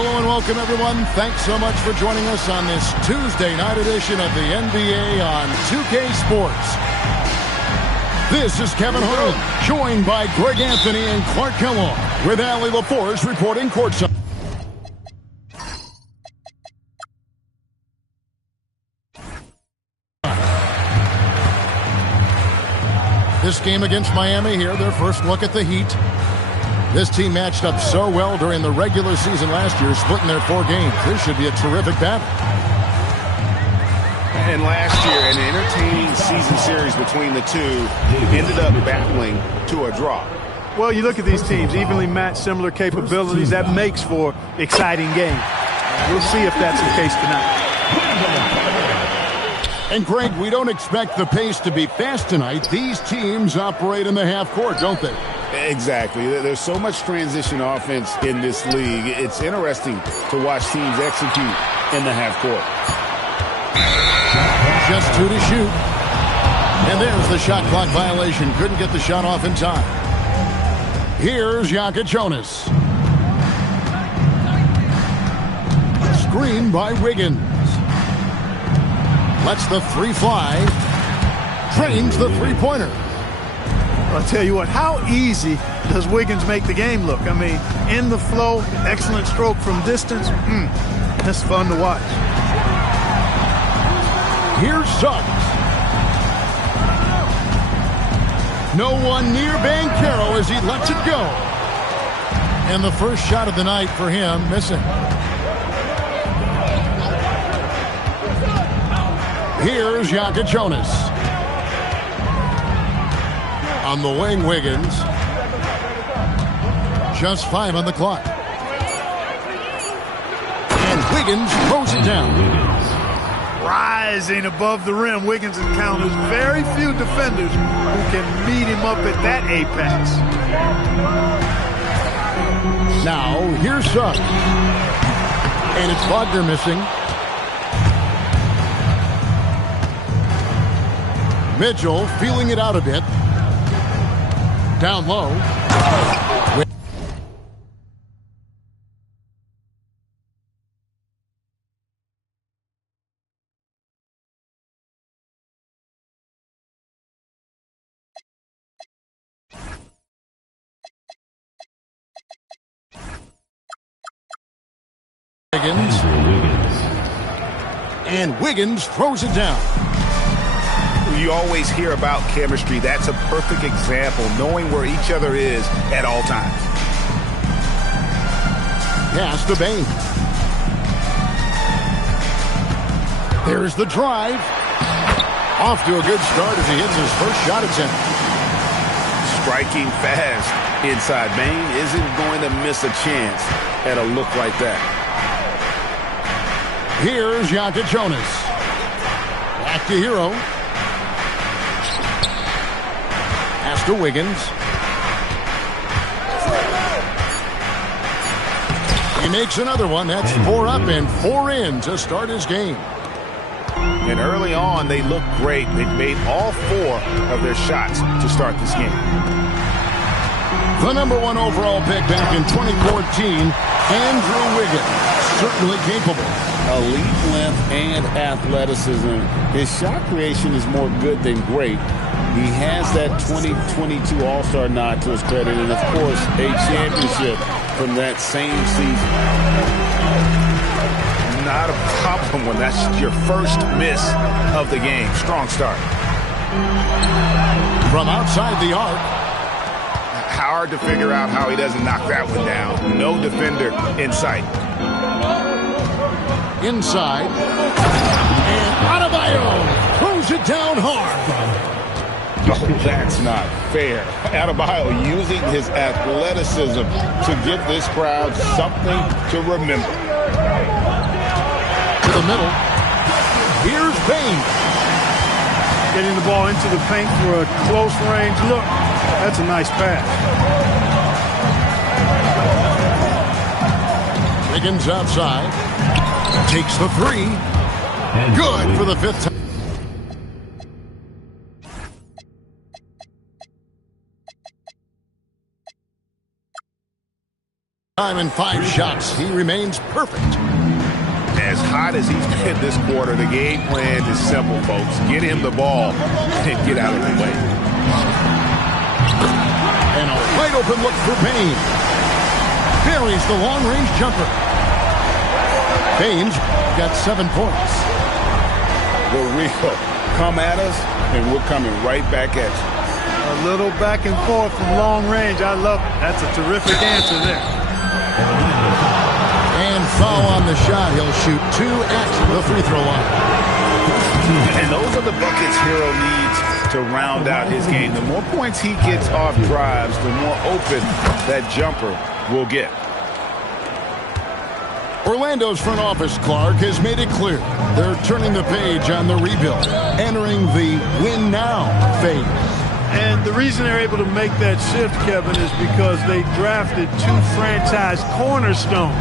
Hello and welcome, everyone. Thanks so much for joining us on this Tuesday night edition of the NBA on 2K Sports. This is Kevin Harlan, joined by Greg Anthony and Clark Kellogg, with Allie LaForge reporting courtside. This game against Miami here, their first look at the Heat. This team matched up so well during the regular season last year, splitting their 4 games. This should be a terrific battle. And last year, an entertaining season series between the two ended up battling to a draw. Well, you look at these teams, evenly matched, similar capabilities. That makes for exciting games. We'll see if that's the case tonight. And, Greg, we don't expect the pace to be fast tonight. These teams operate in the half court, don't they? Exactly. There's so much transition offense in this league. It's interesting to watch teams execute in the half court. Just 2 to shoot. And there's the shot clock violation. Couldn't get the shot off in time. Here's Jonas. Screen by Wiggins. Lets the 3 fly. Drains the three-pointer. I'll tell you what, how easy does Wiggins make the game look? I mean, in the flow, excellent stroke from distance. That's fun to watch. Here's Suggs. No one near Banchero as he lets it go. And the first shot of the night for him, missing. Here's Jonas. On the wing, Wiggins. Just 5 on the clock. And Wiggins throws it down. Rising above the rim, Wiggins encounters very few defenders who can meet him up at that apex. Now, here's Suggs. And it's Wagner missing. Mitchell feeling it out a bit. Down low. Wiggins. And Wiggins throws it down. You always hear about chemistry. That's a perfect example, knowing where each other is at all times. Pass to Bain. There's the drive. Off to a good start as he hits his first shot attempt. Striking fast inside. Bain isn't going to miss a chance at a look like that. Here's Jonas. Back to Hero. Pass to Wiggins. He makes another one. That's 4 up and 4 in to start his game. And early on, they look great. They've made all 4 of their shots to start this game. The number 1 overall pick back in 2014, Andrew Wiggins. Certainly capable. Elite length and athleticism. His shot creation is more good than great. He has that 2022 All-Star nod to his credit, and of course, a championship from that same season. Not a problem when that's your first miss of the game. Strong start. From outside the arc. Hard to figure out how he doesn't knock that one down. No defender in sight. Inside. And Adebayo throws it down hard. Oh, that's not fair. Adebayo using his athleticism to give this crowd something to remember. To the middle. Here's Bain. Getting the ball into the paint for a close range look. That's a nice pass. Wiggins outside. Takes the 3. Good for the 5th time. time in 5 shots. He remains perfect. As hot as he's been this quarter, the game plan is simple, folks. Get him the ball and get out of the way. And a wide open look for Payne. Buries the long-range jumper. Payne's got 7 points. The real come at us, and we're coming right back at you. A little back and forth from long range. I love it. That's a terrific answer there. And foul on the shot. He'll shoot 2 at the free throw line. And those are the buckets Hero needs to round out his game. The more points he gets off drives, the more open that jumper will get. Orlando's front office, Clark, has made it clear they're turning the page on the rebuild, entering the win now phase. And the reason they're able to make that shift, Kevin, is because they drafted 2 franchise cornerstones.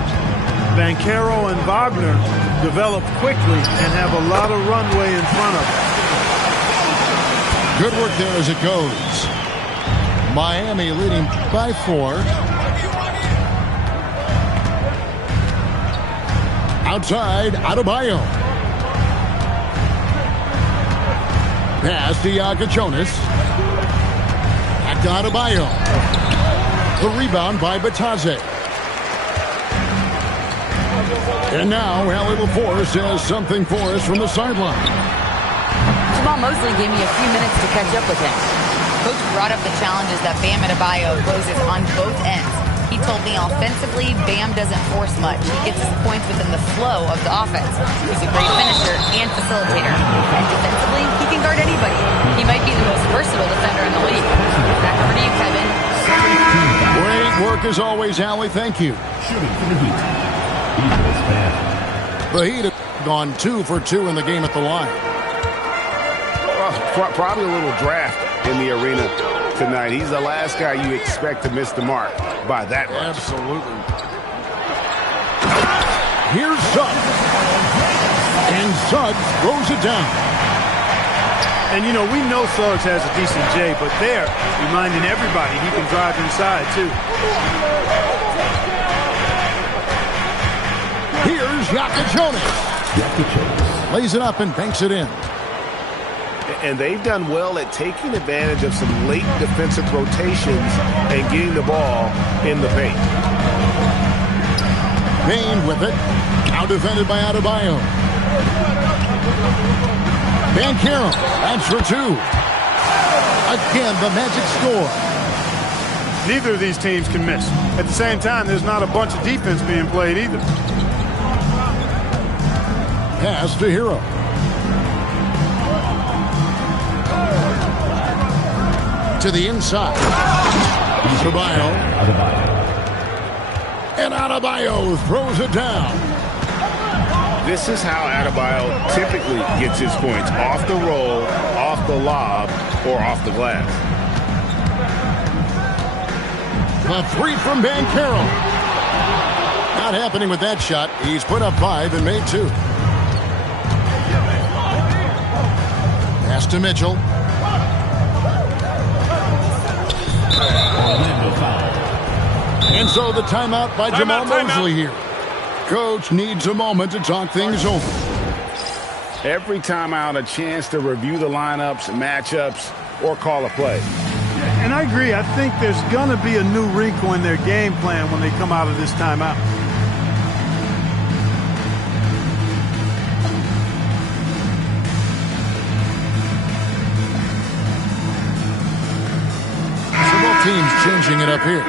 Banchero and Wagner developed quickly and have a lot of runway in front of them. Good work there as it goes. Miami leading by 4. Outside, Adebayo. Pass to Jonas. Back to Adebayo. The rebound by Batadze. And now, Allie LaForce has something for us from the sideline. Jamal Mosley gave me a few minutes to catch up with him. Coach brought up the challenges that Bam Adebayo poses on both ends. He told me offensively, Bam doesn't force much. He gets his points within the flow of the offense. He's a great finisher and facilitator. And defensively, he can guard anybody. He might be the most versatile defender in the league. Back over to you, Kevin. Great work as always, Allie. Thank you. Shooting for the Heat. The Heat have gone 2 for 2 in the game at the line. Well, probably a little draft in the arena tonight. He's the last guy you expect to miss the mark by that much. Absolutely. Here's Suggs. And Suggs throws it down. And, you know, we know Suggs has a decent J, but they're reminding everybody he can drive inside, too. Here's Jonas. Lays it up and banks it in. And they've done well at taking advantage of some late defensive rotations and getting the ball in the paint. Payne with it. Now defended by Adebayo. Banchero. That's for 2. Again, the Magic score. Neither of these teams can miss. At the same time, there's not a bunch of defense being played either. Pass to Hero. To the inside. Adebayo. And Adebayo throws it down. This is how Adebayo typically gets his points. Off the roll, off the lob, or off the glass. A 3 from Banchero. Not happening with that shot. He's put up 5 and made 2. Pass to Mitchell. And so the timeout by Jamal Mosley here. Coach needs a moment to talk things over. Every timeout, a chance to review the lineups, matchups, or call a play. And I agree. I think there's going to be a new wrinkle in their game plan when they come out of this timeout. So both teams changing it up here.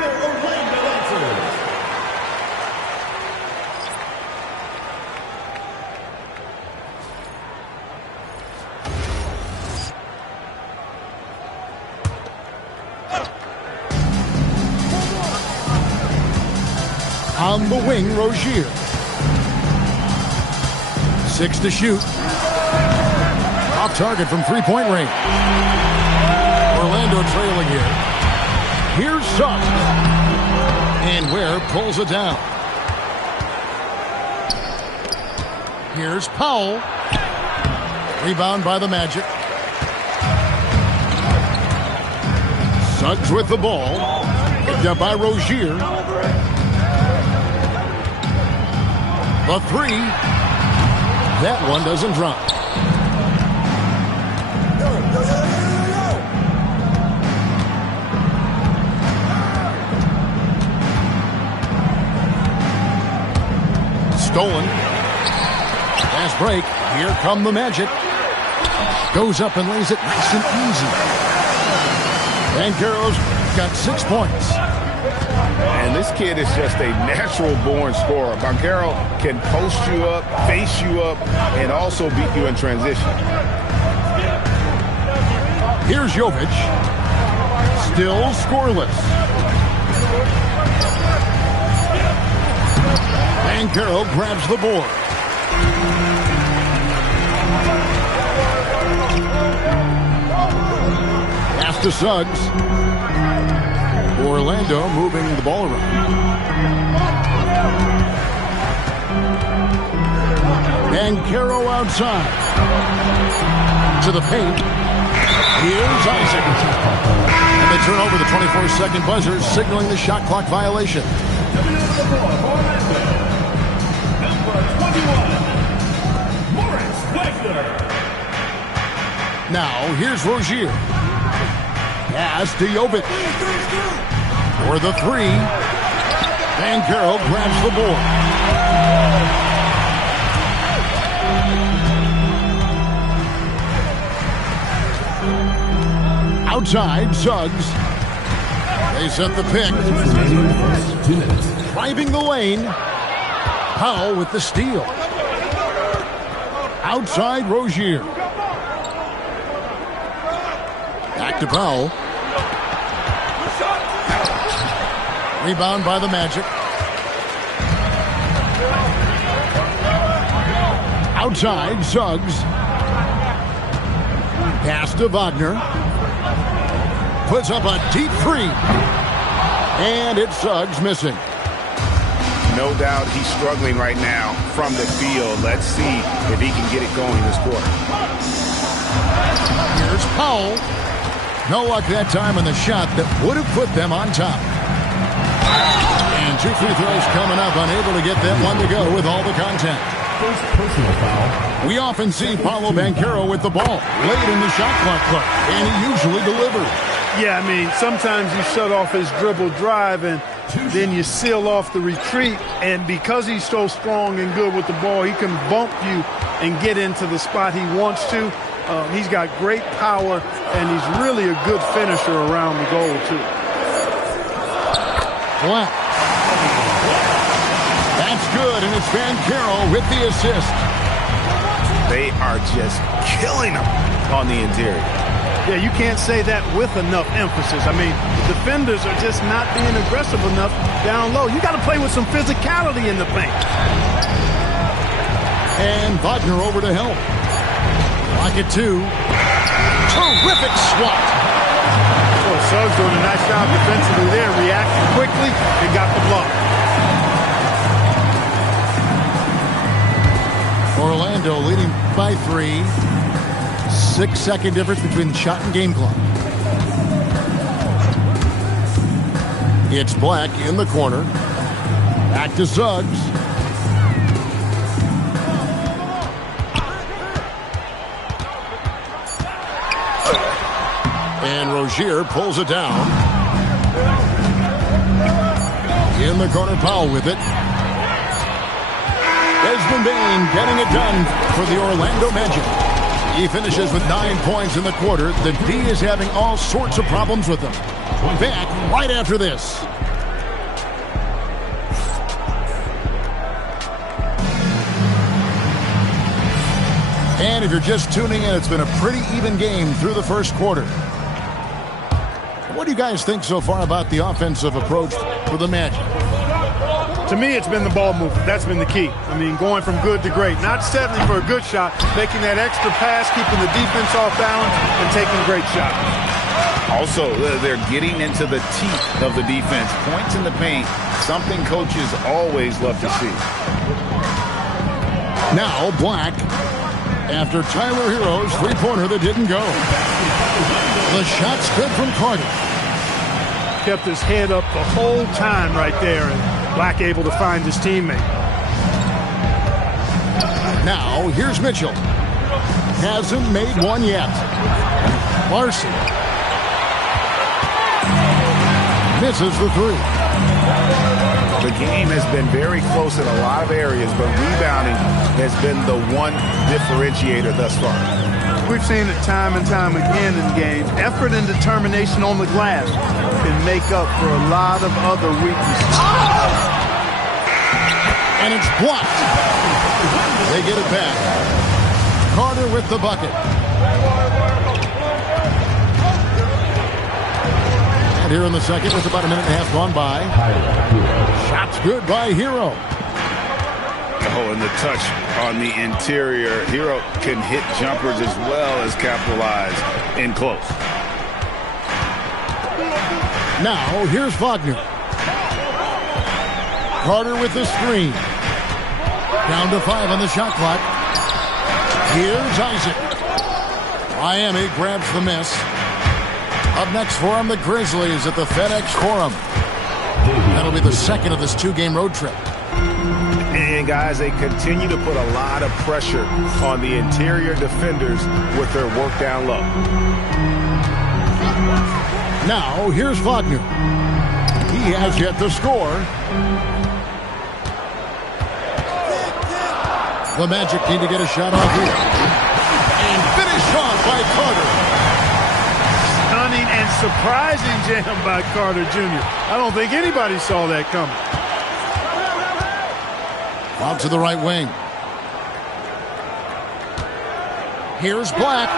On the wing, Rozier. 6 to shoot. Off target from three-point range. Orlando trailing here. Here's Suggs. And Ware pulls it down. Here's Powell. Rebound by the Magic. Suggs with the ball. Picked up by Rozier. The three. That one doesn't drop. Stolen. Fast break. Here come the Magic. Goes up and lays it nice and easy. Banchero's got 6 points. And this kid is just a natural-born scorer. Banchero can post you up, face you up, and also beat you in transition. Here's Jovic. Still scoreless. Banchero grabs the board. Pass to Suggs. Orlando moving the ball around. Banchero outside. To the paint. Here's Isaac. And they turn over the 24-second buzzer, signaling the shot clock violation. Now, here's Rozier. Pass to Jovic. For the three. Banchero grabs the board. Outside, Suggs. They set the pick. Driving the lane. Powell with the steal. Outside, Rozier. Back to Powell. Rebound by the Magic. Outside, Suggs. Pass to Wagner. Puts up a deep three. And it's Suggs missing. No doubt he's struggling right now from the field. Let's see if he can get it going this quarter. Here's Powell. No luck that time on the shot that would have put them on top. And 2 free throws coming up, unable to get that one to go with all the contact. First personal foul. We often see Paolo Banchero with the ball late in the shot clock clock, and he usually delivers. Yeah, I mean, sometimes you shut off his dribble drive and then you seal off the retreat. And because he's so strong and good with the ball, he can bump you and get into the spot he wants to. He's got great power, and he's really a good finisher around the goal, too. Black. That's good, and it's Banchero with the assist. They are just killing him on the interior. Yeah, you can't say that with enough emphasis. I mean, defenders are just not being aggressive enough down low. You got to play with some physicality in the paint. And Wagner over to help. Pocket two. Terrific swat. So Suggs doing a nice job defensively there, reacted quickly and got the block. Orlando leading by 3. 6-second difference between shot and game clock. It's Black in the corner. Back to Suggs. And Rozier pulls it down. In the corner, Powell with it. Desmond Bane getting it done for the Orlando Magic. He finishes with 9 points in the quarter. The D is having all sorts of problems with them. Back right after this. And if you're just tuning in, it's been a pretty even game through the first quarter. What do you guys think so far about the offensive approach for the Magic? To me, it's been the ball movement. That's been the key. I mean, going from good to great. Not settling for a good shot, making that extra pass, keeping the defense off balance, and taking great shots. Also, they're getting into the teeth of the defense. Points in the paint, something coaches always love to see. Now Black, after Tyler Hero's three-pointer that didn't go. The shot's good from Carter. Kept his head up the whole time right there, and Black able to find his teammate. Now, here's Mitchell. Hasn't made one yet. Larson. Misses the three. The game has been very close in a lot of areas, but rebounding has been the one differentiator thus far. We've seen it time and time again in games. Effort and determination on the glass can make up for a lot of other weaknesses. And it's blocked. They get it back. Carter with the bucket. And here in the second, with about a minute and a half gone by. Shots good by Hero. Oh, and the touch on the interior. Hero can hit jumpers as well as capitalize in close. Now, here's Wagner. Carter with the screen. Down to 5 on the shot clock. Here's Isaac. Miami grabs the miss. Up next for them, the Grizzlies at the FedEx Forum. That'll be the second of this 2-game road trip. And, guys, they continue to put a lot of pressure on the interior defenders with their work down low. Now, here's Wagner. He has yet to score. The Magic need to get a shot off here. And finished off by Carter. Stunning and surprising jam by Carter Jr. I don't think anybody saw that coming. Out to the right wing. Here's Black.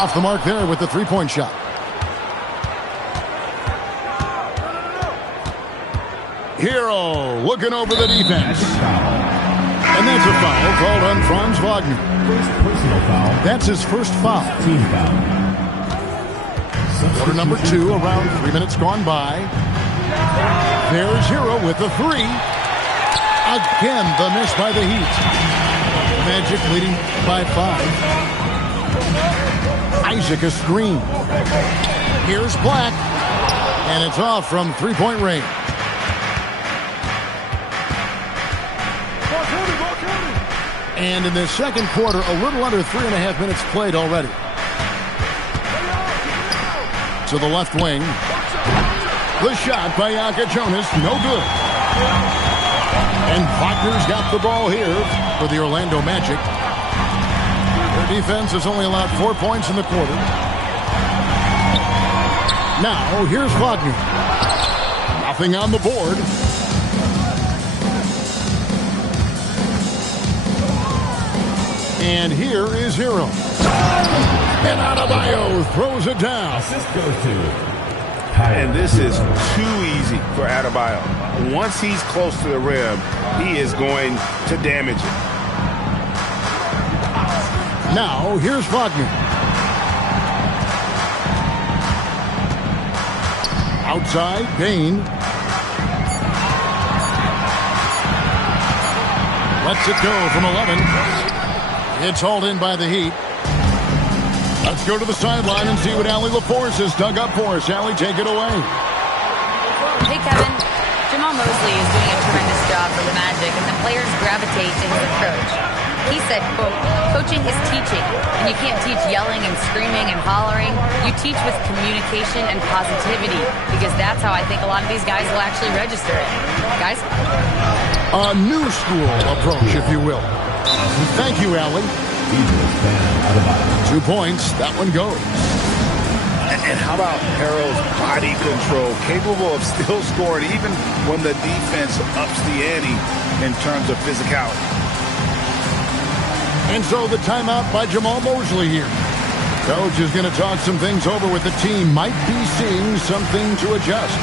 Off the mark there with the three-point shot. Hero looking over the defense. And that's a foul called on Franz Wagner. First personal foul. That's his first foul. Team foul. Quarter number 2, around 3 minutes gone by. There's Hero with the three. Again, the miss by the Heat. Magic leading by 5. Isaac a screen. Here's Black. And it's off from three-point range. And in the second quarter, a little under 3.5 minutes played already. To the left wing. The shot by Jonas, no good. And Wagner's got the ball here for the Orlando Magic. Their defense has only allowed 4 points in the quarter. Now, here's Wagner. Nothing on the board. And here is Hero. And Adebayo throws it down. Assist goes to. And this is too easy for Adebayo. Once he's close to the rim, he is going to damage it. Now, here's Wagner. Outside, Payne. Lets it go from 11. It's hauled in by the Heat. Let's go to the sideline and see what Allie LaForce has dug up for us. Allie, take it away. Hey, Kevin. Jamal Mosley is doing a tremendous job for the Magic, and the players gravitate to his approach. He said, quote, coaching is teaching, and you can't teach yelling and screaming and hollering. You teach with communication and positivity, because that's how I think a lot of these guys will actually register it. Guys? A new school approach, if you will. Thank you, Allie. 2 points. That one goes. And how about Harrell's body control, capable of still scoring even when the defense ups the ante in terms of physicality. And so the timeout by Jamal Mosley here. Coach is going to talk some things over with the team. Might be seeing something to adjust.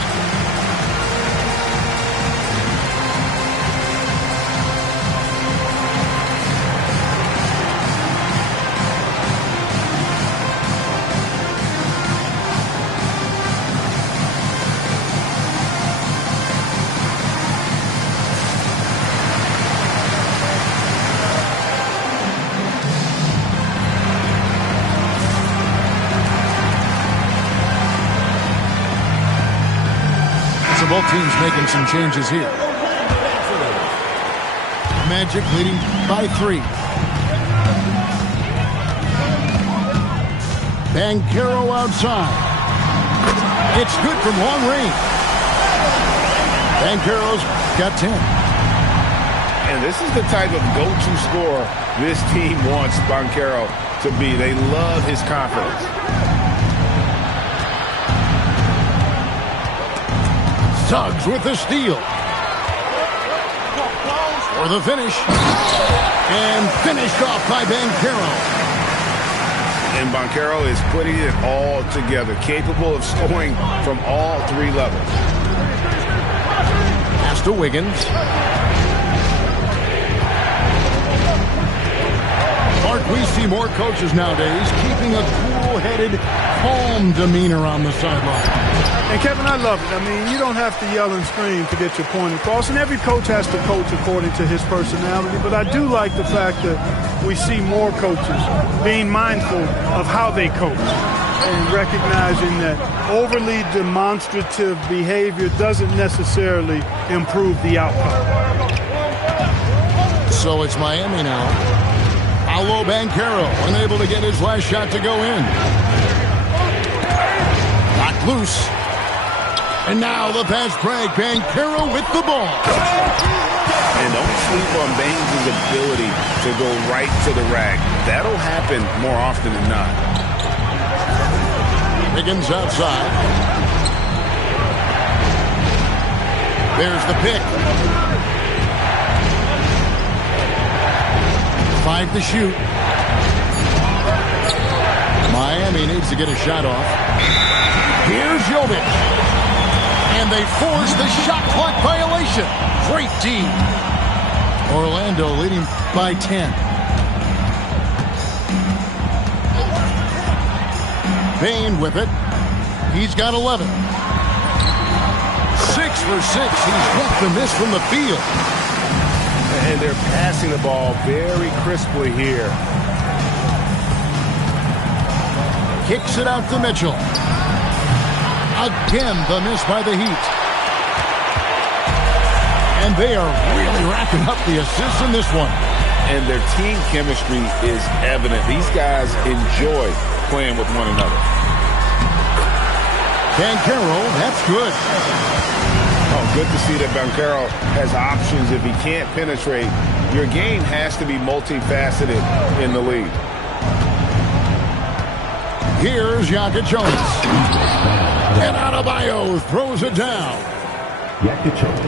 Both teams making some changes here. Magic leading by 3. Banchero outside. It's good from long range. Banchero's got 10. And this is the type of go-to scorer this team wants Banchero to be. They love his confidence. Suggs with the steal. For the finish. And finished off by Banchero. And Banchero is putting it all together, capable of scoring from all 3 levels. Pass to Wiggins. Mark, we see more coaches nowadays keeping a cool-headed, calm demeanor on the sideline. And, Kevin, I love it. I mean, you don't have to yell and scream to get your point across, and every coach has to coach according to his personality. But I do like the fact that we see more coaches being mindful of how they coach and recognizing that overly demonstrative behavior doesn't necessarily improve the outcome. So it's Miami now. Paolo Banchero unable to get his last shot to go in. Knocked loose. And now the pass break. Banchero with the ball. And don't sleep on Baines' ability to go right to the rack. That'll happen more often than not. Wiggins outside. There's the pick. 5 to shoot. Miami needs to get a shot off. Here's Jovic. And they force the shot clock violation. Great D. Orlando leading by 10. Bain with it. He's got 11. 6 for 6. He's hit the miss from the field. And they're passing the ball very crisply here. Kicks it out to Mitchell. Again, the miss by the Heat. And they are really racking up the assists in this one. And their team chemistry is evident. These guys enjoy playing with one another. Banchero, that's good. Oh, good to see that Banchero has options if he can't penetrate. Your game has to be multifaceted in the league. Here's Yaka Jones. And Adebayo throws it down.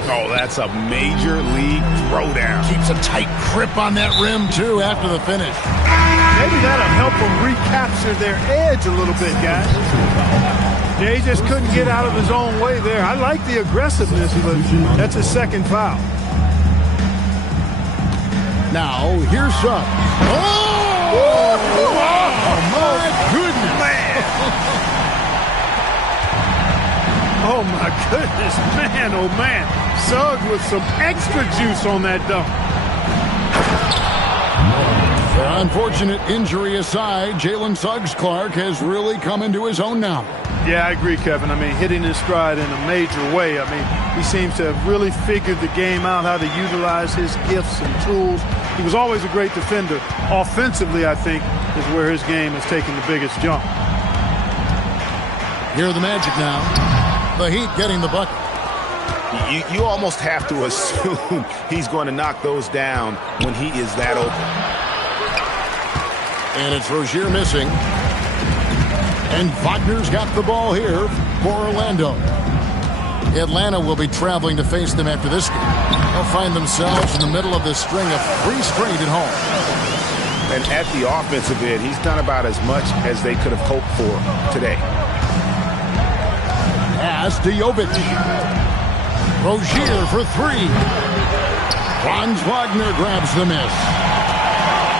Oh, that's a major league throwdown. Keeps a tight grip on that rim, too, after the finish. Maybe that'll help them recapture their edge a little bit, guys. Yeah, he just couldn't get out of his own way there. I like the aggressiveness, but that's a second foul. Now, here's Suggs. Oh, my goodness. Man. Oh, my goodness. Man, oh, man. Suggs with some extra juice on that dunk. Unfortunate injury aside, Jalen Suggs-Clark has really come into his own now. Yeah, I agree, Kevin. I mean, hitting his stride in a major way. I mean, he seems to have really figured the game out, how to utilize his gifts and tools. He was always a great defender. Offensively, I think, is where his game has taken the biggest jump. Here are the Magic now. The Heat getting the bucket. You almost have to assume he's going to knock those down when he is that open. And it's Rozier missing. And Wagner's got the ball here for Orlando. Atlanta will be traveling to face them after this game. They'll find themselves in the middle of this string of 3 straight at home. And at the offensive end, he's done about as much as they could have hoped for today. Pass to Jovic. Rozier for 3. Franz Wagner grabs the miss.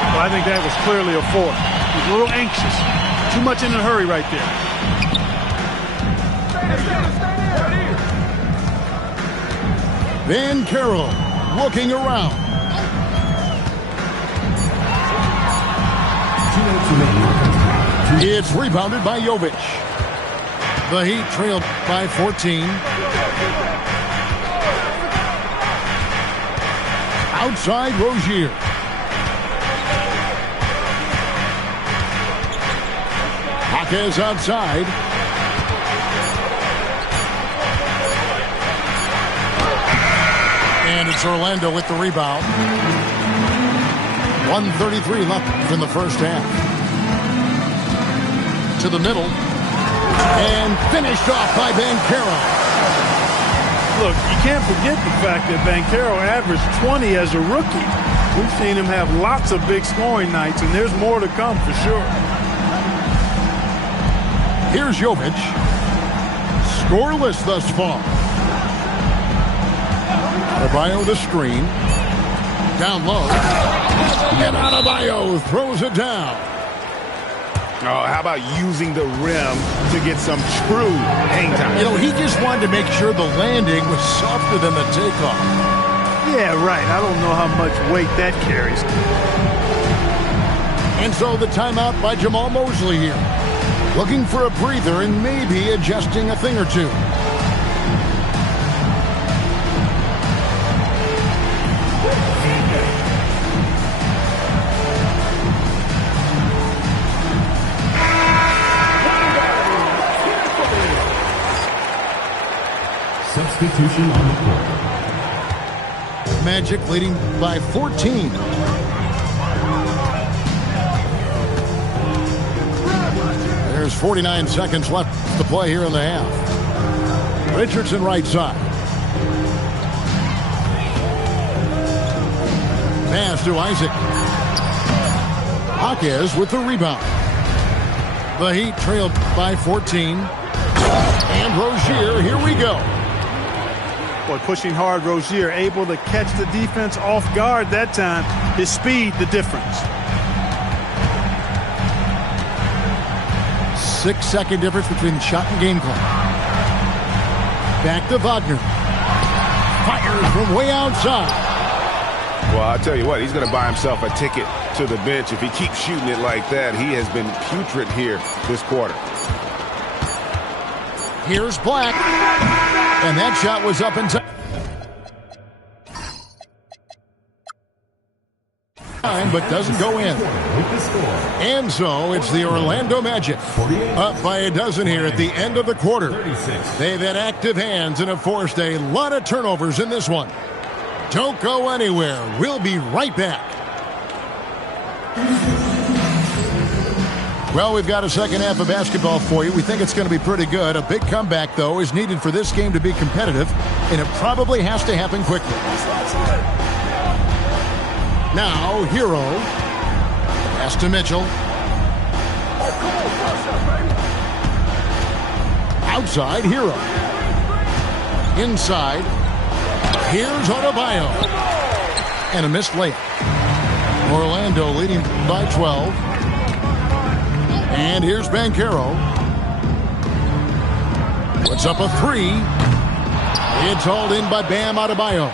Well, I think that was clearly a fourth. He's a little anxious. Too much in a hurry right there. Banchero looking around. It's rebounded by Jovic. The Heat trailed by 14. Outside Rozier. Jaquez outside. And it's Orlando with the rebound. 1:33 left in the first half. To the middle. And finished off by Banchero. Look, you can't forget the fact that Banchero averaged 20 as a rookie. We've seen him have lots of big scoring nights, and there's more to come for sure. Here's Jovic. Scoreless thus far. Adebayo the screen. Down low. And Adebayo throws it down. Oh, how about using the rim to get some true hang time? You know, he just wanted to make sure the landing was softer than the takeoff. Yeah, right. I don't know how much weight that carries. And so the timeout by Jamal Mosley here. Looking for a breather and maybe adjusting a thing or two. Substitution on the court. Magic leading by 14. There's 49 seconds left to play here in the half. Richardson right side. Pass to Isaac. Jaquez with the rebound. The Heat trailed by 14. And Rozier, here we go. Boy, pushing hard, Rozier able to catch the defense off guard that time. His speed, the difference. 6-second difference between shot and game clock. Back to Wagner. Fires from way outside. Well, I'll tell you what, he's going to buy himself a ticket to the bench. If he keeps shooting it like that, he has been putrid here this quarter. Here's Black. And that shot was up in time, but doesn't go in. And so it's the Orlando Magic up by a dozen here at the end of the quarter. They've had active hands and have forced a lot of turnovers in this one. Don't go anywhere. We'll be right back. Well, we've got a second half of basketball for you. We think it's going to be pretty good. A big comeback, though, is needed for this game to be competitive, and it probably has to happen quickly. Now, Hero. Pass to Mitchell. Outside, Hero. Inside. Here's Adebayo. And a missed layup. Orlando leading by 12. And here's Banchero. Puts up a three. It's hauled in by Bam Adebayo.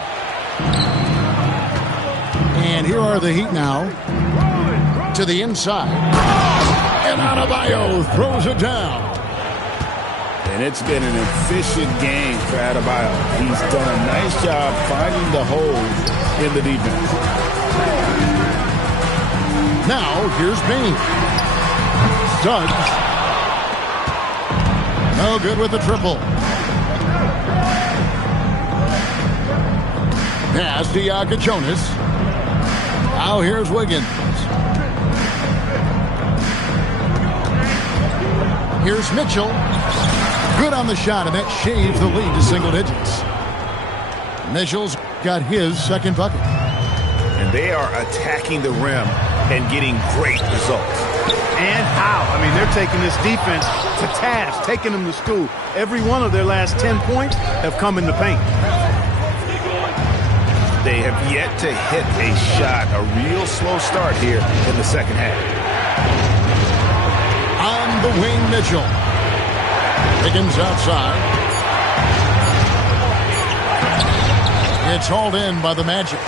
And here are the Heat now. To the inside. And Adebayo throws it down. And it's been an efficient game for Adebayo. He's done a nice job finding the holes in the defense. Now, here's Bain. Suggs. No good with the triple. Pass to Jonas. Now here's Wiggins. Here's Mitchell. Good on the shot, and that shaves the lead to single digits. Mitchell's got his second bucket. And they are attacking the rim and getting great results. And how? I mean, they're taking this defense to task, taking them to school. Every one of their last 10 points have come in the paint. They have yet to hit a shot, a real slow start here in the second half. On the wing, Mitchell. Higgins outside. It's hauled in by the Magic.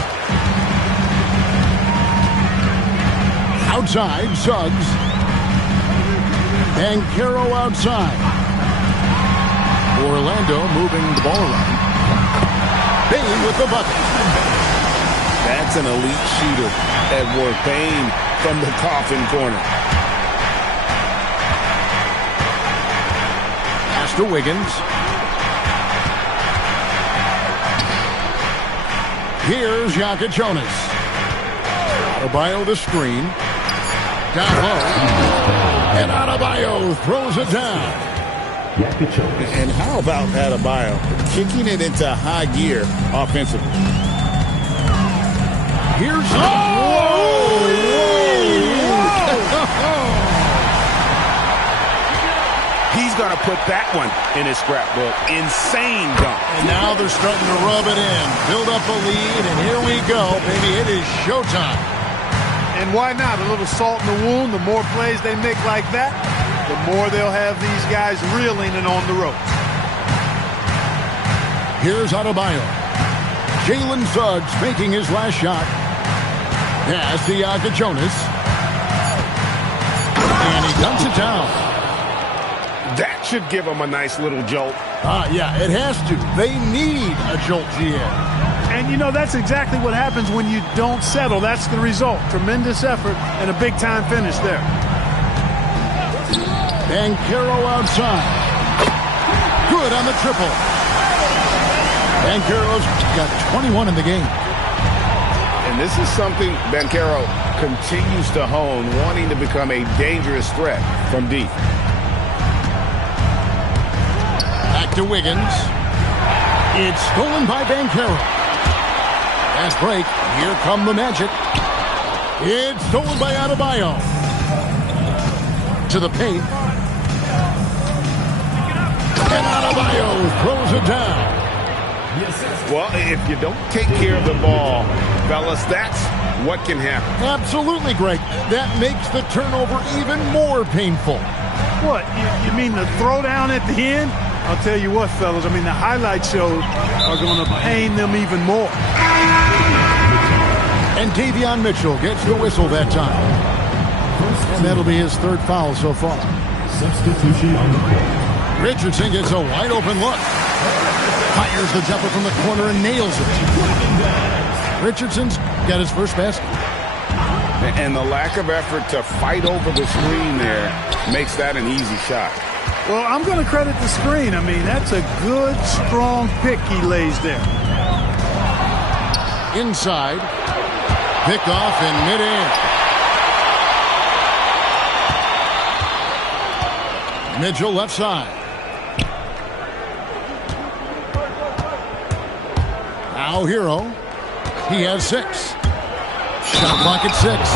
Outside, Suggs. Banchero outside. Orlando moving the ball around. Bain with the bucket. That's an elite shooter at work. Payne from the coffin corner. Pass to Wiggins. Here's Jonas. Adebayo the screen. Down low. And Adebayo throws it down. And how about Adebayo kicking it into high gear offensively? Here's He's going to put that one in his scrapbook. Insane dunk. And now they're starting to rub it in. Build up a lead, and here we go, baby. It is showtime. And why not? A little salt in the wound. The more plays they make like that, the more they'll have these guys reeling and on the ropes. Here's Adebayo. Jalen Suggs making his last shot. Pass to Jonas. And he dunks it down. That should give them a nice little jolt. Yeah, it has to. They need a jolt, GM. And, you know, that's exactly what happens when you don't settle. That's the result. Tremendous effort and a big-time finish there. Banchero outside. Good on the triple. Banchero's got 21 in the game. And this is something Banchero continues to hone, wanting to become a dangerous threat from deep. Back to Wiggins. It's stolen by Banchero. Fast break. Here come the Magic. It's stolen by Adebayo. To the paint. And Adebayo throws it down. Well, if you don't take care of the ball, fellas, that's what can happen. Absolutely, Greg. That makes the turnover even more painful. What? You mean the throwdown at the end? I'll tell you what, fellas. I mean, the highlight shows are going to pain them even more. And Davion Mitchell gets the whistle that time. And that'll be his third foul so far. Substitution on the court. Richardson gets a wide open look. Fires the jumper from the corner and nails it. Richardson's got his first basket. And the lack of effort to fight over the screen there makes that an easy shot. Well, I'm going to credit the screen. I mean, that's a good, strong pick he lays there. Inside. Picked off in midair. Mitchell left side. Now Hero. He has 6. Shot clock at 6.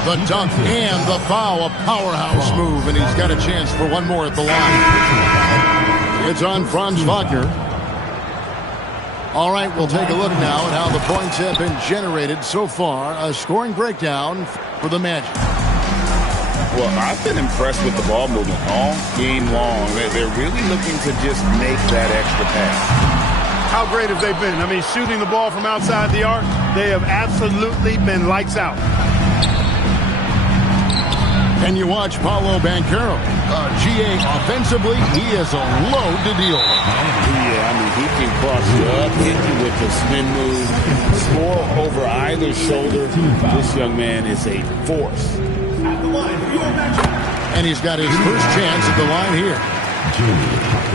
The dunk and the foul, a powerhouse move, and he's got a chance for one more at the line. It's on Franz Wagner. All right, we'll take a look now at how the points have been generated so far. A scoring breakdown for the Magic. Well, I've been impressed with the ball movement all game long. They're really looking to just make that extra pass. How great have they been? I mean, shooting the ball from outside the arc, they have absolutely been lights out. And you watch Paolo Banchero. GA, offensively, he is a load to deal with. Yeah, I mean, he can cross you up, hit you with the spin move, score over either shoulder. This young man is a force. And he's got his first chance at the line here.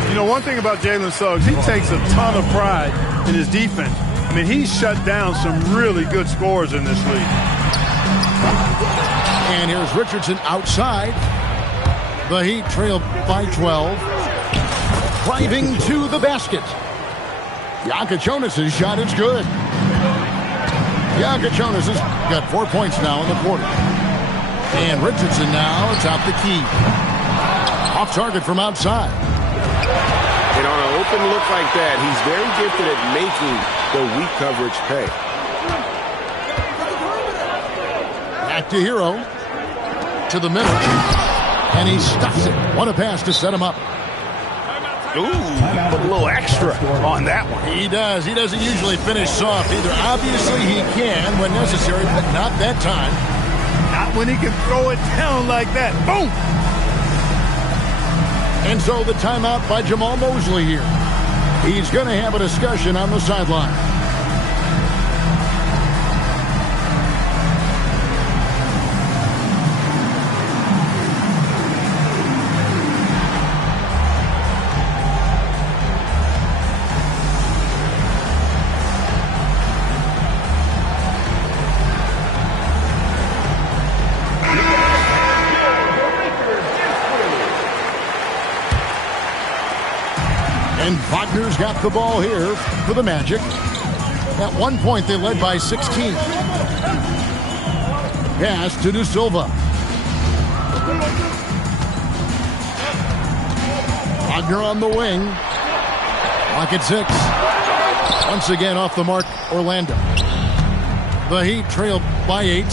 You know, one thing about Jalen Suggs, he takes a ton of pride in his defense. I mean, he's shut down some really good scorers in this league. And here's Richardson outside. The Heat trail by 12. Driving to the basket. Jonas' shot is good. Jonas has got 4 points now in the quarter. And Richardson now atop the key. Off target from outside. And on an open look like that, he's very gifted at making the weak coverage pay. Back to Hero. To the middle. And he stuffs it. What a pass to set him up. Ooh, put a little extra on that one. He does. He doesn't usually finish soft either. Obviously, he can when necessary, but not that time. Not when he can throw it down like that. Boom! And so the timeout by Jamal Mosley here. He's going to have a discussion on the sideline. And Wagner's got the ball here for the Magic. At one point, they led by 16. Pass to De Silva. Wagner on the wing. Clock at 6. Once again off the mark, Orlando. The Heat trailed by 8.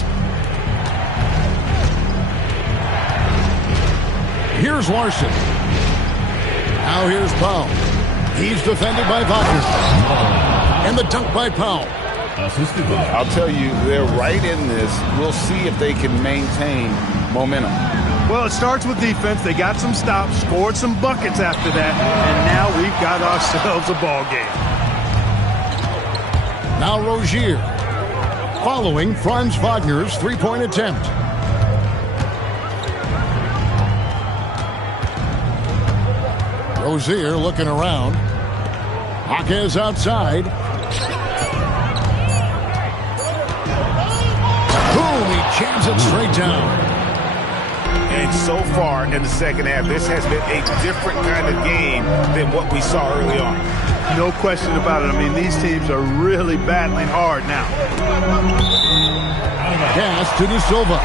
Here's Larson. Now here's Powell. He's defended by Wagner. And the dunk by Powell. I'll tell you, they're right in this. We'll see if they can maintain momentum. Well, it starts with defense. They got some stops, scored some buckets after that, and now we've got ourselves a ball game. Now Rozier, following Franz Wagner's three-point attempt. Rozier looking around. Jaquez outside. Boom, he jams it straight down. And so far in the second half, this has been a different kind of game than what we saw early on. No question about it. I mean, these teams are really battling hard now. Pass to De Silva.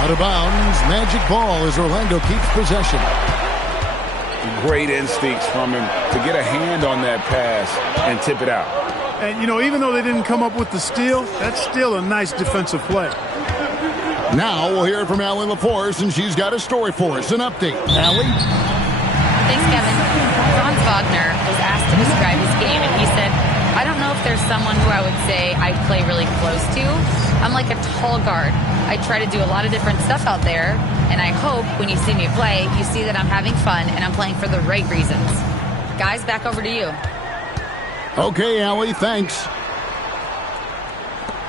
Out of bounds. Magic ball as Orlando keeps possession. Great instincts from him to get a hand on that pass and tip it out. And, you know, even though they didn't come up with the steal, that's still a nice defensive play. Now we'll hear from Allie LaForce, and she's got a story for us. An update. Allie? Thanks, Kevin. Franz Wagner was asked to describe his game, and he said, I don't know if there's someone who I would say I play really close to. I'm like a tall guard. I try to do a lot of different stuff out there, and I hope when you see me play, you see that I'm having fun and I'm playing for the right reasons. Guys, back over to you. Okay, Allie, thanks.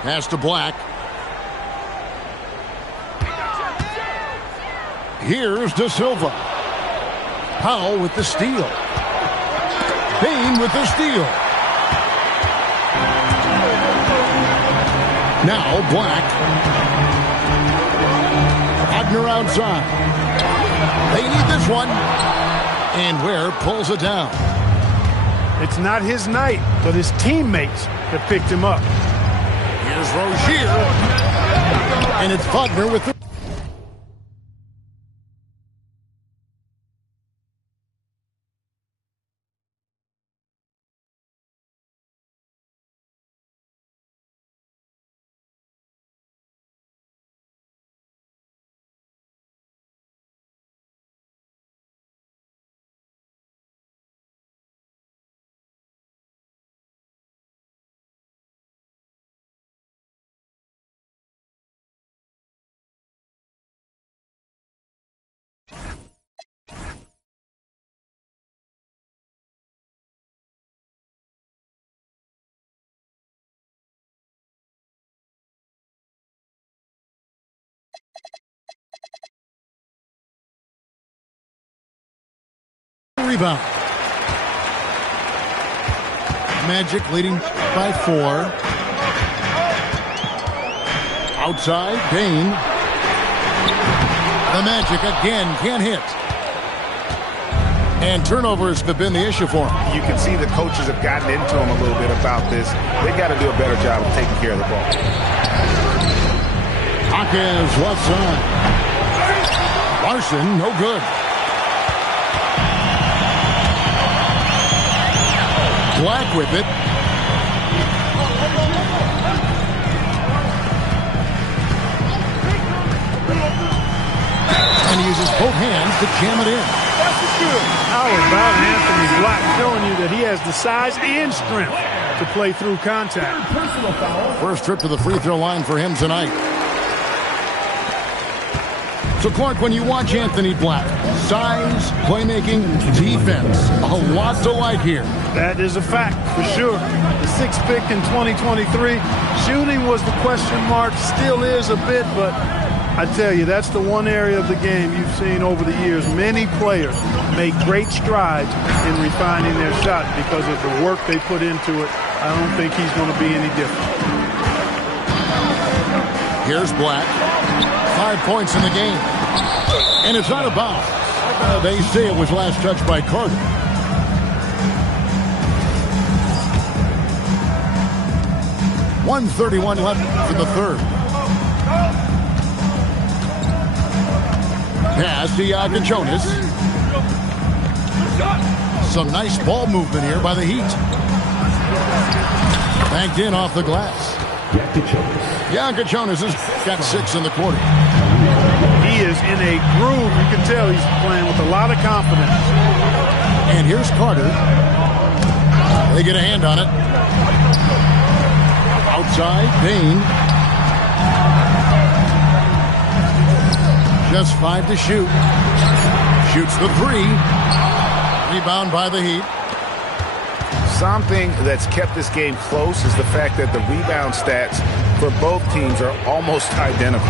Pass to Black. Here's De Silva. Powell with the steal. Payne with the steal. Now Black. Wagner outside. They need this one. And Ware pulls it down. It's not his night, but his teammates have picked him up. Here's Rozier. And it's Wagner with the... Rebound. Magic leading by 4. Outside, Payne. The Magic again can't hit. And turnovers have been the issue for him. You can see the coaches have gotten into him a little bit about this. They got to do a better job of taking care of the ball. Jaquez left side. Larson, no good. Black with it. And he uses both hands to jam it in. How about Anthony Black showing you that he has the size and strength to play through contact. First trip to the free throw line for him tonight. So, Clark, when you watch Anthony Black, size, playmaking, defense, a lot to like here. That is a fact, for sure. The 6th pick in 2023. Shooting was the question mark, still is a bit, but I tell you, that's the one area of the game you've seen over the years. Many players make great strides in refining their shot because of the work they put into it. I don't think he's going to be any different. Here's Black. 5 points in the game. And it's not a bounce. They say it was last touched by Carter. 1:31 left in the third. Pass to Jonas. Some nice ball movement here by the Heat. Banked in off the glass. Jonas has got 6 in the quarter. He is in a groove. You can tell he's playing with a lot of confidence. And here's Carter. They get a hand on it. Outside, Bain. Just 5 to shoot. Shoots the 3. Rebound by the Heat. Something that's kept this game close is the fact that the rebound stats for both teams are almost identical.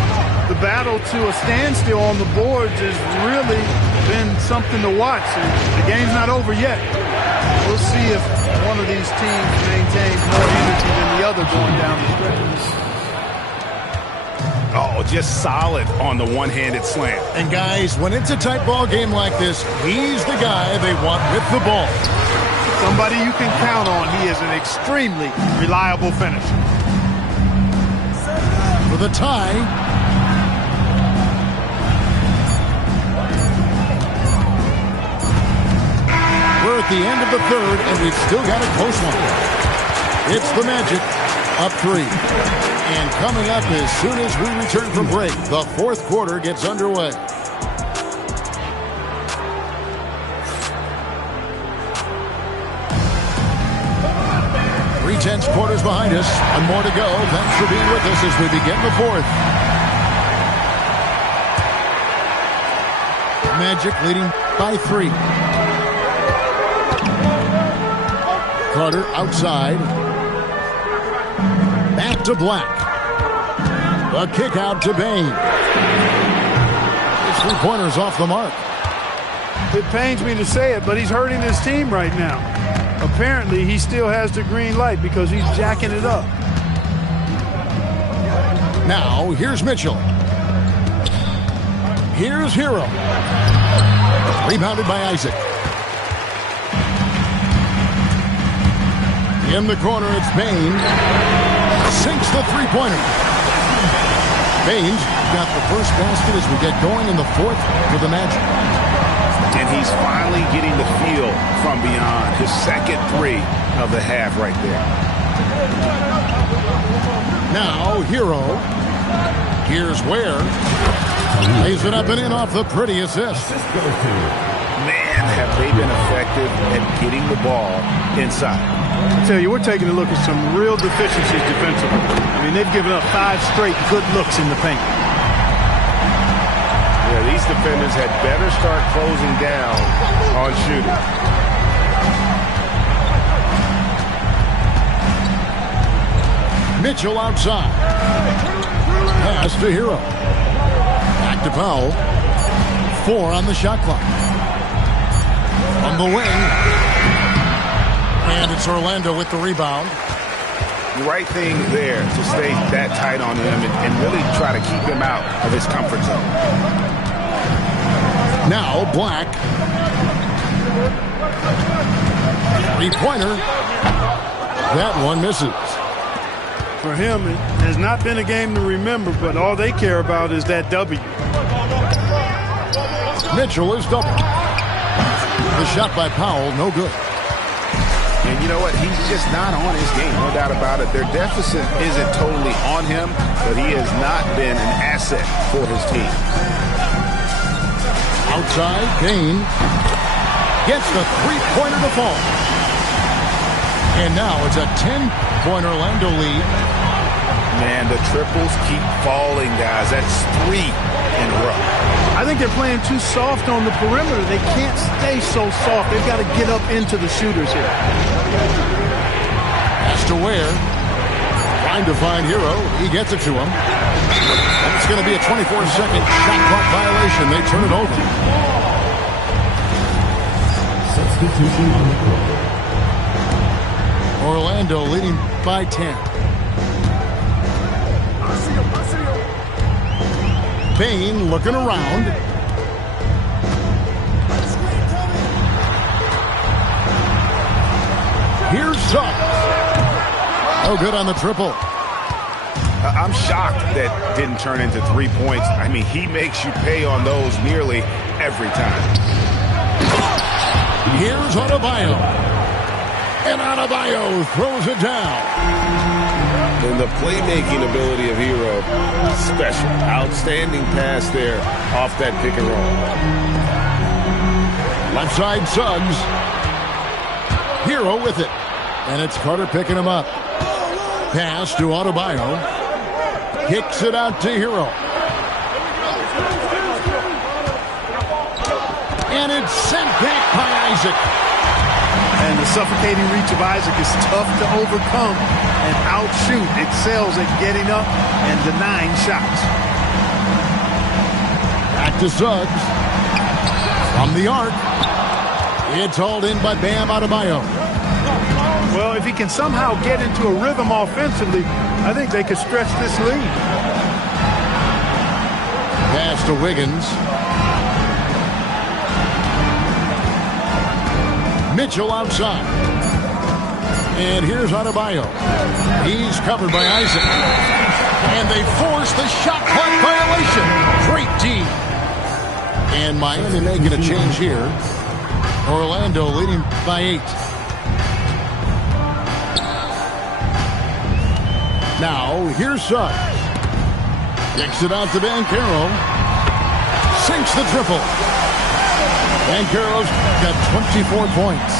The battle to a standstill on the boards has really been something to watch. The game's not over yet. We'll see if one of these teams maintains more energy than the other going down the stretch. Oh, just solid on the one-handed slam. And guys, when it's a tight ball game like this, he's the guy they want with the ball. Somebody you can count on. He is an extremely reliable finisher. For the tie. We're at the end of the third, and we've still got a close one. It's the Magic, up 3. And coming up as soon as we return from break, the fourth quarter gets underway. 3/10 quarters behind us. One more to go. Thanks for being with us as we begin the fourth. Magic leading by 3. Carter outside. Back to Black. A kick out to Bain. His 3-pointers off the mark. It pains me to say it, but he's hurting his team right now. Apparently, he still has the green light because he's jacking it up. Now, here's Mitchell. Here's Hero. Rebounded by Isaac. In the corner, it's Bain. Sinks the 3-pointer. Bain's got the first basket as we get going in the fourth for the Magic. And he's finally getting the feel from beyond. His second 3 of the half right there. Now, Hero. Here's Ware. Lays it up and in off the pretty assist. Man, have they been effective at getting the ball inside. I tell you, we're taking a look at some real deficiencies defensively. I mean, they've given up 5 straight good looks in the paint. Yeah, these defenders had better start closing down on shooting. Mitchell outside. Pass to Hero. Back to Powell. 4 on the shot clock. On the wing. And it's Orlando with the rebound. The right thing there to stay that tight on him and really try to keep him out of his comfort zone. Now Black. 3-pointer. That one misses. For him, it has not been a game to remember, but all they care about is that W. Mitchell is double. The shot by Powell, no good. And you know what? He's just not on his game, no doubt about it. Their deficit isn't totally on him, but he has not been an asset for his team. Outside, Bain gets the 3-pointer to fall. And now it's a 10-point Orlando lead. Man, the triples keep falling, guys. That's 3 in a row. I think they're playing too soft on the perimeter. They can't stay so soft. They've got to get up into the shooters here. Pass to Ware. Trying to find Hero. He gets it to him. And it's going to be a 24-second shot clock violation. They turn it over. Substitution on the court. Orlando leading by 10. Bain looking around. Here's Suggs. Oh, good on the triple. I'm shocked that didn't turn into 3 points. I mean, he makes you pay on those nearly every time. Here's Adebayo. And Adebayo throws it down. And the playmaking ability of Hero, special. Outstanding pass there off that pick and roll. Left side Suggs. Hero with it. And it's Carter picking him up. Pass to Adebayo. Kicks it out to Hero. And it's sent back by Isaac. And the suffocating reach of Isaac is tough to overcome and outshoot. Excels at getting up and denying shots. Back to Suggs. From the arc. It's hauled in by Bam Adebayo. Well, if he can somehow get into a rhythm offensively, I think they could stretch this lead. Pass to Wiggins. Mitchell outside. And here's Adebayo. He's covered by Isaac. And they force the shot clock violation. Great D. And Miami making a change here. Orlando leading by 8. Now, here's Suggs. Kicks it out to Banchero. Sinks the triple. Banchero's got 24 points.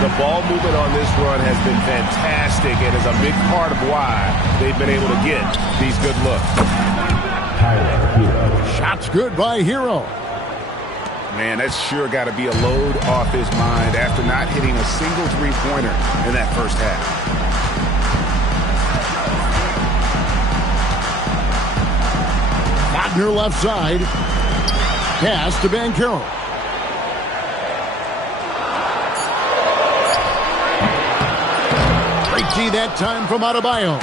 The ball movement on this run has been fantastic and is a big part of why they've been able to get these good looks. Shots good by Hero. Man, that's sure got to be a load off his mind after not hitting a single three-pointer in that first half. Wagner left side. Pass to Banchero. Great D that time from Adebayo.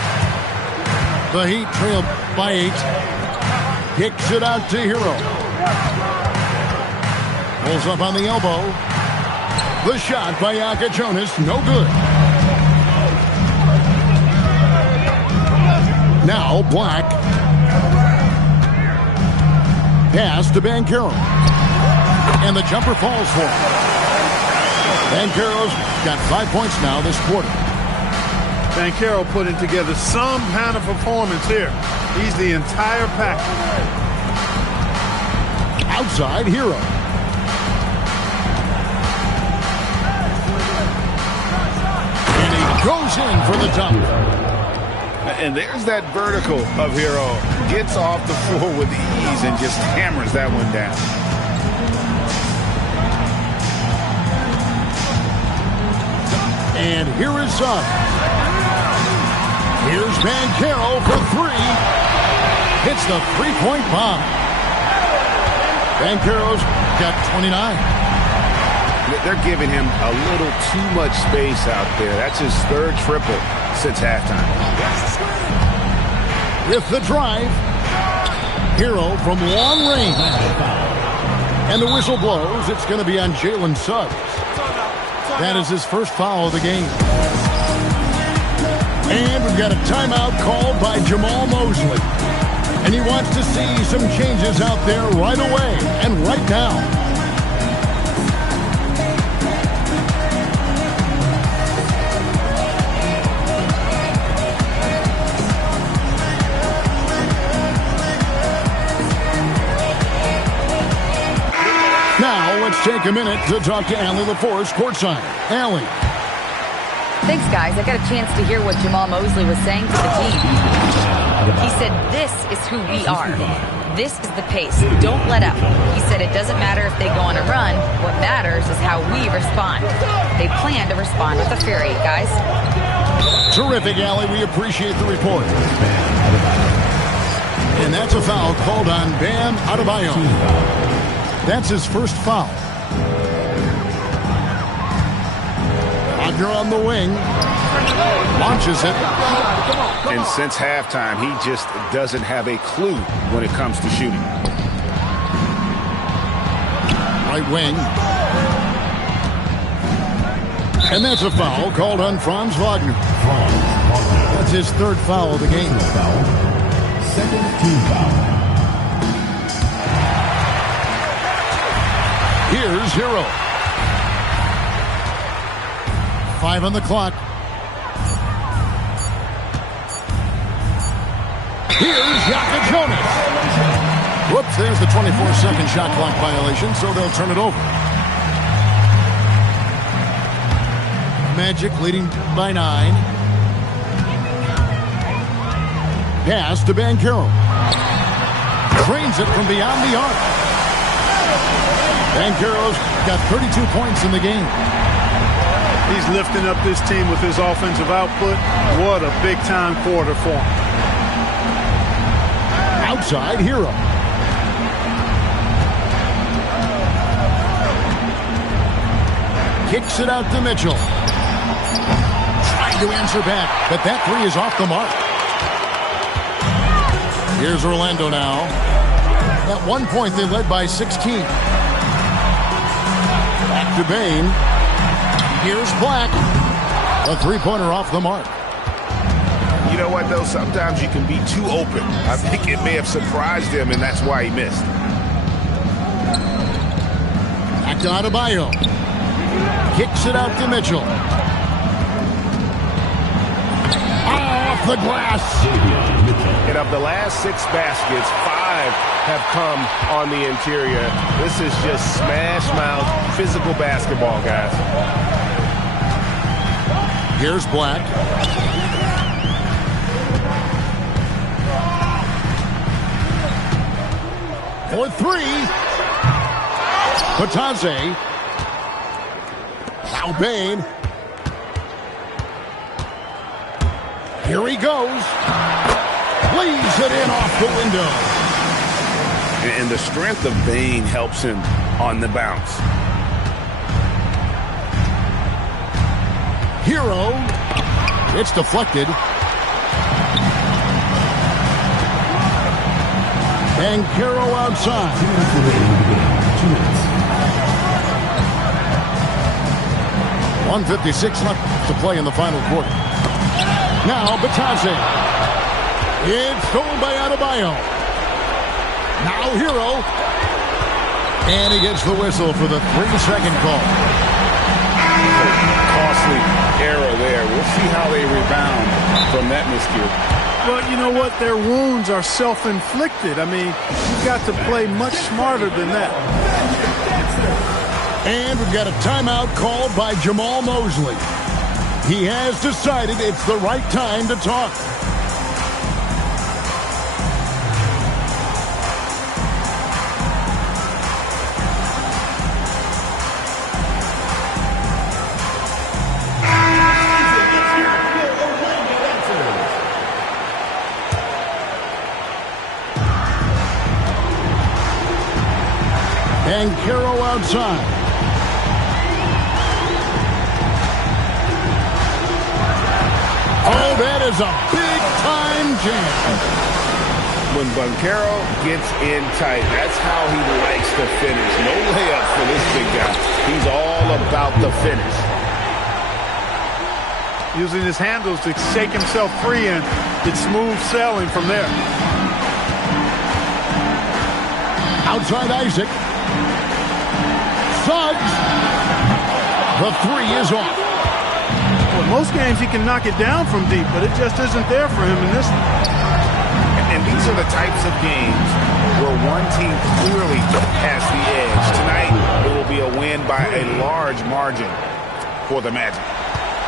The Heat trail by 8. Kicks it out to Hero. Pulls up on the elbow. The shot by Jonas, no good. Now Black. Pass to Banchero. And the jumper falls for him. Banchero's got 5 points now this quarter. Banchero putting together some kind of performance here. He's the entire package. Outside Hero. And he goes in for the dunk. And there's that vertical of Hero. Gets off the floor with ease and just hammers that one down. And here is Suggs. Here's Banchero for 3. Hits the three-point bomb. Banchero's got 29. They're giving him a little too much space out there. That's his third triple since halftime. With the drive. Hero from long range. And the whistle blows. It's going to be on Jalen Suggs. That is his first foul of the game. And we've got a timeout called by Jamal Mosley. And he wants to see some changes out there right away and right now. Now, let's take a minute to talk to Allie LaForce courtside. Allie. Thanks, guys. I got a chance to hear what Jamal Mosley was saying to the team. He said, this is who we are. This is the pace. Don't let up. He said it doesn't matter if they go on a run. What matters is how we respond. They plan to respond with a fury, guys. Terrific, Allie. We appreciate the report. And that's a foul called on Bam Adebayo. That's his first foul. Wagner on the wing. Launches it. And since halftime, he just doesn't have a clue when it comes to shooting. Right wing. And that's a foul called on Franz Wagner. That's That's his third foul of the game. Foul. Second team foul. Here's Hero. 5 on the clock. Here's Yaka Jonas. Whoops, there's the 24-second shot clock violation, so they'll turn it over. Magic leading by 9. Pass to Banchero. Drains it from beyond the arc. Banchero's got 32 points in the game. He's lifting up this team with his offensive output. What a big-time quarter for him. Outside Hero. Kicks it out to Mitchell. Trying to answer back, but that three is off the mark. Here's Orlando now. At one point, they led by 16. Back to Bain. Here's Black. A three-pointer off the mark. You know what, though? Sometimes you can be too open. I think it may have surprised him, and that's why he missed. Back to Adebayo. Kicks it out to Mitchell. Off the glass. And of the last 6 baskets, 5 have come on the interior. This is just smash mouth, physical basketball, guys. Here's Black. For 3. Patase. Now Bain. Here he goes. Leaves it in off the window. And the strength of Bain helps him on the bounce. Hero. It's deflected. Banchero outside. 2 minutes. 1:56 left to play in the final quarter. Now Batase. It's stolen by Adebayo. Now Hero. And he gets the whistle for the 3-second call. Costly error there. We'll see how they rebound from that miscue. But you know what? Their wounds are self-inflicted. I mean, you've got to play much smarter than that. And we've got a timeout called by Jamal Mosley. He has decided it's the right time to talk. Banchero outside. Oh, that is a big-time jam. When Banchero gets in tight, that's how he likes to finish. No layup for this big guy. He's all about the finish. Using his handles to shake himself free, and it's smooth sailing from there. Outside Isaac. Suggs. The 3 is off. Well, most games he can knock it down from deep, but it just isn't there for him in this one. And these are the types of games where one team clearly has the edge. Tonight, it will be a win by a large margin for the Magic.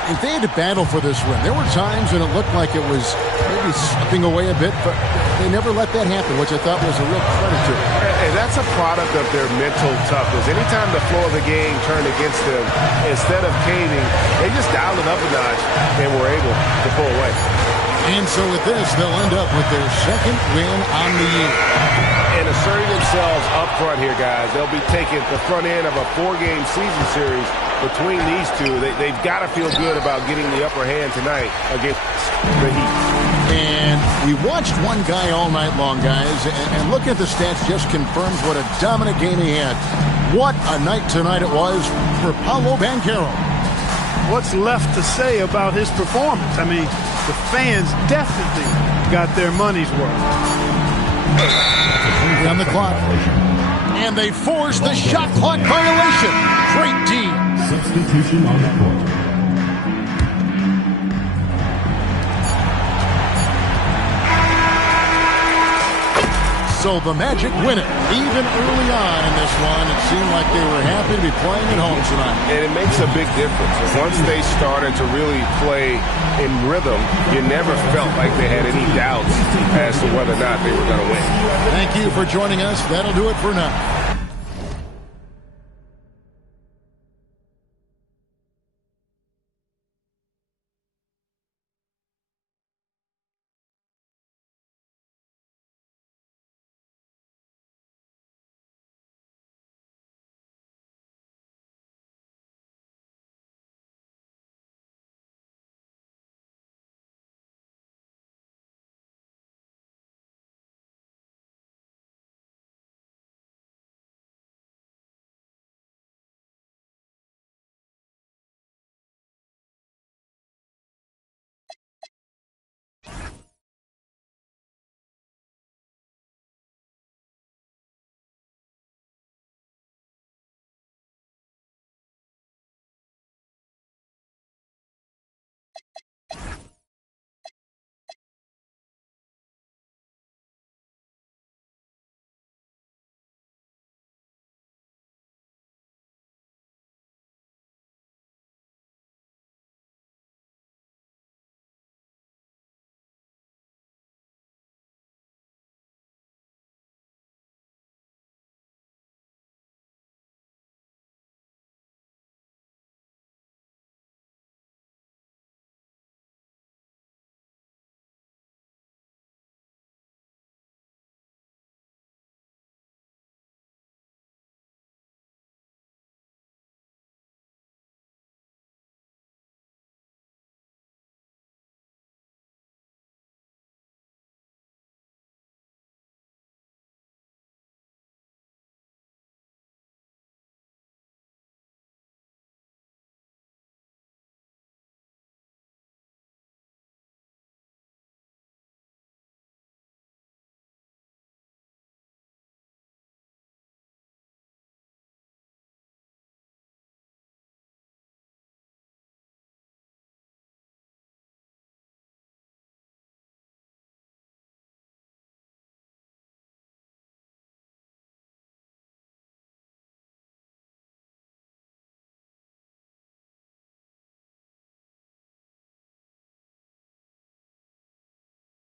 If they had to battle for this win, there were times when it looked like it was maybe slipping away a bit, but they never let that happen, which I thought was a real credit to them. And that's a product of their mental toughness. Anytime the flow of the game turned against them, instead of caving, they just dialed it up a notch and were able to pull away. And so with this, they'll end up with their second win on the year. And asserting themselves up front here, guys. They'll be taking the front end of a 4-game season series between these two. They've got to feel good about getting the upper hand tonight against the Heat. And we watched one guy all night long, guys, and looking at the stats just confirms what a dominant game he had. What a night tonight it was for Paolo Banchero. What's left to say about his performance? I mean, The fans definitely got their money's worth. On the clock. And they force the shot clock violation. Great D. Substitution on the court. So the Magic win it. Even early on in this one, it seemed like they were happy to be playing at home tonight. And it makes a big difference. Once they started to really play in rhythm, you never felt like they had any doubts as to whether or not they were going to win. Thank you for joining us. That'll do it for now.